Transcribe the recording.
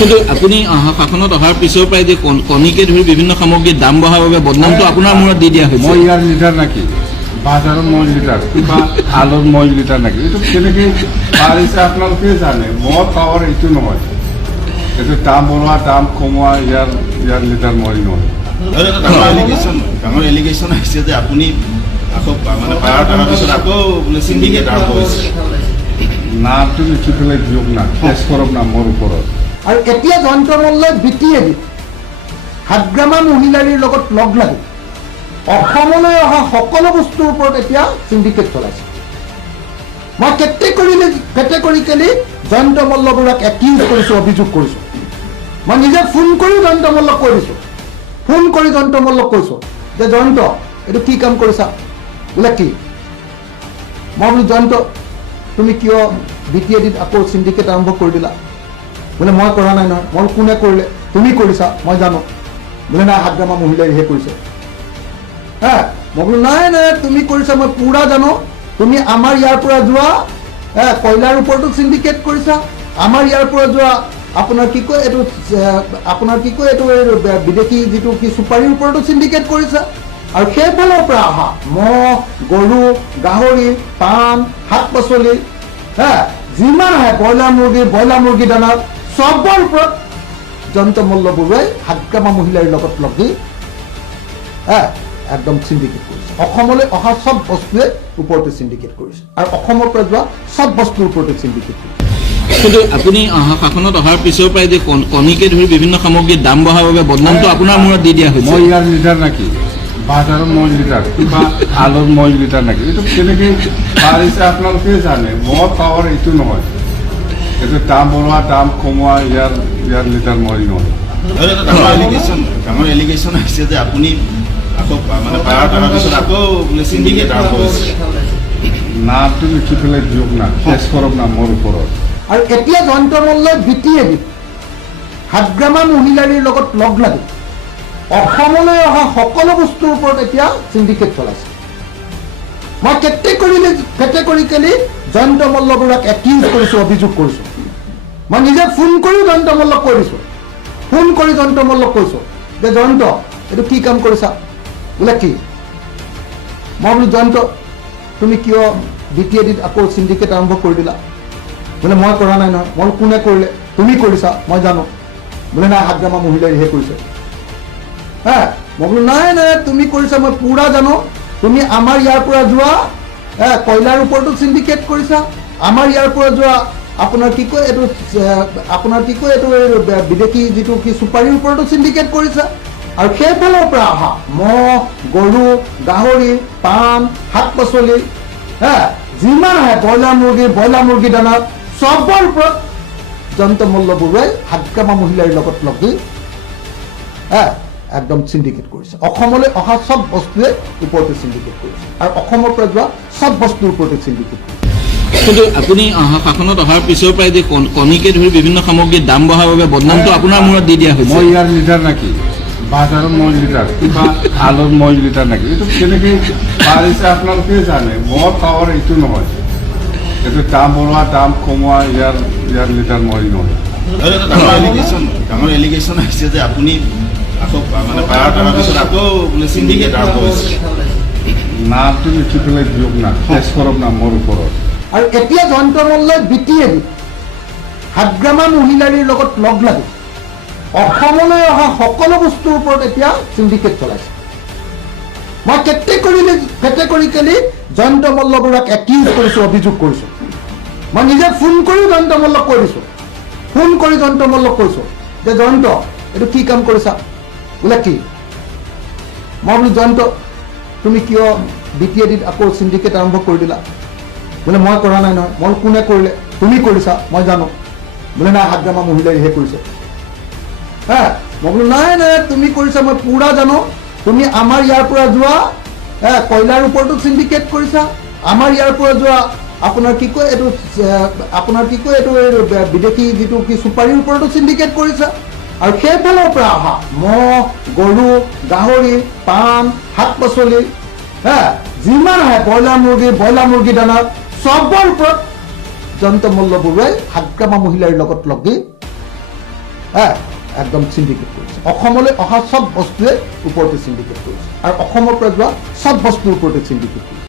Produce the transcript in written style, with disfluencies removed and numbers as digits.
কিন্তু আপুনি শাসনত অহাৰ পিছৰ পৰাই যে কণীকে ধৰি বিভিন্ন সামগ্ৰীৰ দাম বঢ়াৰ বাবে বদনামটো আপোনাৰ মূৰত দি দিয়া হৈছে। মই ইয়াৰ লিডাৰ নেকি? বাজাৰৰ মই লিডাৰ কিবা আলুৰ মই লিডাৰ নেকি? এইটো কেনেকৈ পাৰিছে আপোনালোকে জানে। মই পাৱাৰ এইটো নহয়, এইটো দাম বঢ়োৱা দাম কমোৱা ইয়াৰ লিডাৰ মই নহয়। ডাঙৰ এলিগেশ্যন আহিছে যে আপুনি আকৌ মানে পাৱাৰ টকাৰ পিছত আকৌ বোলে চিণ্ডিকেট আৰম্ভ হৈছে। নামটো লিখি পেলাই দিয়ক না, কেছ কৰক না মোৰ ওপৰত। আৰু এতিয়া জয়ন্ত মল্লই BTAD হাগ্ৰামা মহিলাৰীৰ লগত লগ লাগি অসমলৈ অহা সকলো বস্তুৰ ওপৰত এতিয়া চিণ্ডিকেট চলাইছে। মই কেটেগৰিকেলি জয়ন্ত মল্লবৰুৱাক একিউজ কৰিছোঁ, অভিযোগ কৰিছোঁ। মই নিজে ফোন কৰি জয়ন্ত মল্লক কৈ দিছোঁ, ফোন কৰি জয়ন্ত মল্লক কৈছোঁ যে জয়ন্ত এইটো কি কাম কৰিছা? বোলে কি? মই বোলো জয়ন্ত তুমি কিয় BTADত আকৌ চিণ্ডিকেট আৰম্ভ কৰি দিলা? বোলে মই কৰা নাই নহয়। মই কোনে কৰিলে? তুমি কৰিছা, মই জানো। বোলে নাই, হাগ্ৰামা মহিলাইহে কৰিছে। হা, মই বোলো নাই নাই তুমি কৰিছা, মই পুৰা জানো। তুমি আমাৰ ইয়াৰ পৰা যোৱা কয়লাৰ ওপৰতো চিণ্ডিকেট কৰিছা, আমাৰ ইয়াৰ পৰা যোৱা আপোনাৰ কি কয় এইটো বিদেশী যিটো কি চুপাৰীৰ ওপৰতো চিণ্ডিকেট কৰিছা। আৰু সেইফালৰ পৰা অহা মহ, গৰু, গাহৰি, পাণ, শাক পাচলি, যিমান আহে ব্ৰইলাৰ মুৰ্গী দানা চবৰ ওপৰত জয়ন্ত মল্লবৰুৱাই হাগ্ৰামা মহিলাৰ লগত লাগি একদম চিণ্ডিকেট কৰিছে। অসমলৈ অহা চব বস্তুৱে ওপৰতে চিণ্ডিকেট কৰিছে আৰু অসমৰ পৰা যোৱা চব বস্তুৰ ওপৰতে চিণ্ডিকেট কৰিছে। কিন্তু আপুনি শাসনত অহাৰ পিছৰ পৰাই যে কণীকে ধৰি বিভিন্ন সামগ্ৰীৰ দাম বঢ়াৰ বাবে বদনামটো আপোনাৰ মূৰত দি দিয়া হৈছে। মই ইয়াৰ লিডাৰ নেকি? বাজাৰৰ মই লিডাৰ কিবা আলুৰ মই লিডাৰ নেকি? এইটো কেনেকৈ পাৰিছে আপোনালোকে জানে। মই পাৱাৰ এইটো নহয়, এইটো দাম বঢ়োৱা দাম কমোৱা ইয়াৰ লিডাৰ মই নহয়। ডাঙৰ এলিগেশ্যন আহিছে যে আপুনি আকৌ মানে পাৱাৰ টকাৰ পিছত আকৌ বোলে চিণ্ডিকেট আৰম্ভ হৈছে। নামটো লিখি পেলাই দিয়ক না, কেছ কৰক না মোৰ ওপৰত। আৰু এতিয়া জয়ন্ত মল্লই BTAD হাগ্ৰামা মহিলাৰীৰ লগত লগ লাগি অসমলৈ অহা সকলো বস্তুৰ ওপৰত এতিয়া চিণ্ডিকেট চলাইছে। মই কেটেগৰিকেলি জয়ন্ত মল্লবৰুৱাক একিউজ কৰিছোঁ, অভিযোগ কৰিছোঁ। মই নিজে ফোন কৰি জয়ন্ত মল্লক কৈ দিছোঁ, ফোন কৰি জয়ন্ত মল্লক কৈছোঁ যে জয়ন্ত এইটো কি কাম কৰিছা? বোলে কি? মই বোলো জয়ন্ত তুমি কিয় BTADত আকৌ চিণ্ডিকেট আৰম্ভ কৰি দিলা? বোলে মই কৰা নাই নহয়। মই কোনে কৰিলে? তুমি কৰিছা, মই জানো। বোলে নাই, হাগ্ৰামা মহিলাইহে কৰিছে। মই বোলো নাই নাই তুমি কৰিছা, মই পুৰা জানো। তুমি আমাৰ ইয়াৰ পৰা যোৱা কয়লাৰ ওপৰতো চিণ্ডিকেট কৰিছা, আমাৰ ইয়াৰ পৰা যোৱা আপোনাৰ কি কয় এইটো বিদেশী যিটো কি চুপাৰীৰ ওপৰতো চিণ্ডিকেট কৰিছা। আৰু সেইফালৰ পৰা অহা মহ, গৰু, গাহৰি, পাণ, শাক পাচলি, যিমান আহে ব্ৰইলাৰ মুৰ্গী দানা চবৰ ওপৰত জয়ন্ত মল্লবৰুৱাই হাগ্ৰামা মহিলাৰ লগত লাগি একদম চিণ্ডিকেট কৰিছে। অসমলৈ অহা চব বস্তুৱে ওপৰতে চিণ্ডিকেট কৰিছে আৰু অসমৰ পৰা যোৱা চব বস্তুৰ ওপৰতে চিণ্ডিকেট কৰিছে। কিন্তু আপুনি শাসনত অহাৰ পিছৰ পৰাই যে কণীকে ধৰি বিভিন্ন সামগ্ৰীৰ দাম বঢ়াৰ বাবে বদনামটো আপোনাৰ মূৰত দি দিয়া হৈছে। মই ইয়াৰ লিডাৰ নেকি? বাজাৰৰ মই লিডাৰ কিবা আলুৰ মই লিডাৰ নেকি? এইটো কেনেকৈ পাৰিছে আপোনালোকে জানে। মই পাৱাৰ এইটো নহয়, এইটো দাম বঢ়োৱা দাম কমোৱা ইয়াৰ লিডাৰ মই নহয়। ডাঙৰ এলিগেশ্যন আহিছে যে আপুনি আকৌ মানে পাৱাৰ টকাৰ পিছত আকৌ বোলে চিণ্ডিকেট আৰম্ভ হৈছে। নামটো লিখি পেলাই দিয়ক না, কেছ কৰক না মোৰ ওপৰত। আৰু এতিয়া জয়ন্ত মল্লই BTAD হাগ্ৰামা মহিলাৰীৰ লগত লগ লাগি অসমলৈ অহা সকলো বস্তুৰ ওপৰত এতিয়া চিণ্ডিকেট চলাইছে। মই কেটেগৰিকেলি জয়ন্ত মল্লবৰুৱাক একিউজ কৰিছোঁ, অভিযোগ কৰিছোঁ। মই নিজে ফোন কৰি জয়ন্ত মল্লক কৈ দিছোঁ, ফোন কৰি জয়ন্ত মল্লক কৈছোঁ যে জয়ন্ত এইটো কি কাম কৰিছা? বোলে কি? মই বোলো জয়ন্ত তুমি কিয় BTADত আকৌ চিণ্ডিকেট আৰম্ভ কৰি দিলা? বোলে মই কৰা নাই নহয়। মই কোনে কৰিলে? তুমি কৰিছা, মই জানো। বোলে নাই, হাগ্ৰামা মহিলাইহে কৰিছে। মই বোলো নাই নাই তুমি কৰিছা, মই পুৰা জানো। তুমি আমাৰ ইয়াৰ পৰা যোৱা কয়লাৰ ওপৰতো চিণ্ডিকেট কৰিছা, আমাৰ ইয়াৰ পৰা যোৱা আপোনাৰ কি কয় এইটো বিদেশী যিটো কি চুপাৰীৰ ওপৰতো চিণ্ডিকেট কৰিছা। আৰু সেইফালৰ পৰা অহা মহ, গৰু, গাহৰি, পাণ, শাক পাচলি, যিমান আহে ব্ৰইলাৰ মুৰ্গী দানা চবৰ ওপৰত জয়ন্ত মল্লবৰুৱাই হাগ্ৰামা মহিলাৰ লগত লাগি একদম চিণ্ডিকেট কৰিছে অসমলৈ অহা চব বস্তুৱে ওপৰতে চিণ্ডিকেট কৰিছে আৰু অসমৰ পৰা যোৱা চব বস্তুৰ ওপৰতে চিণ্ডিকেট কৰিছে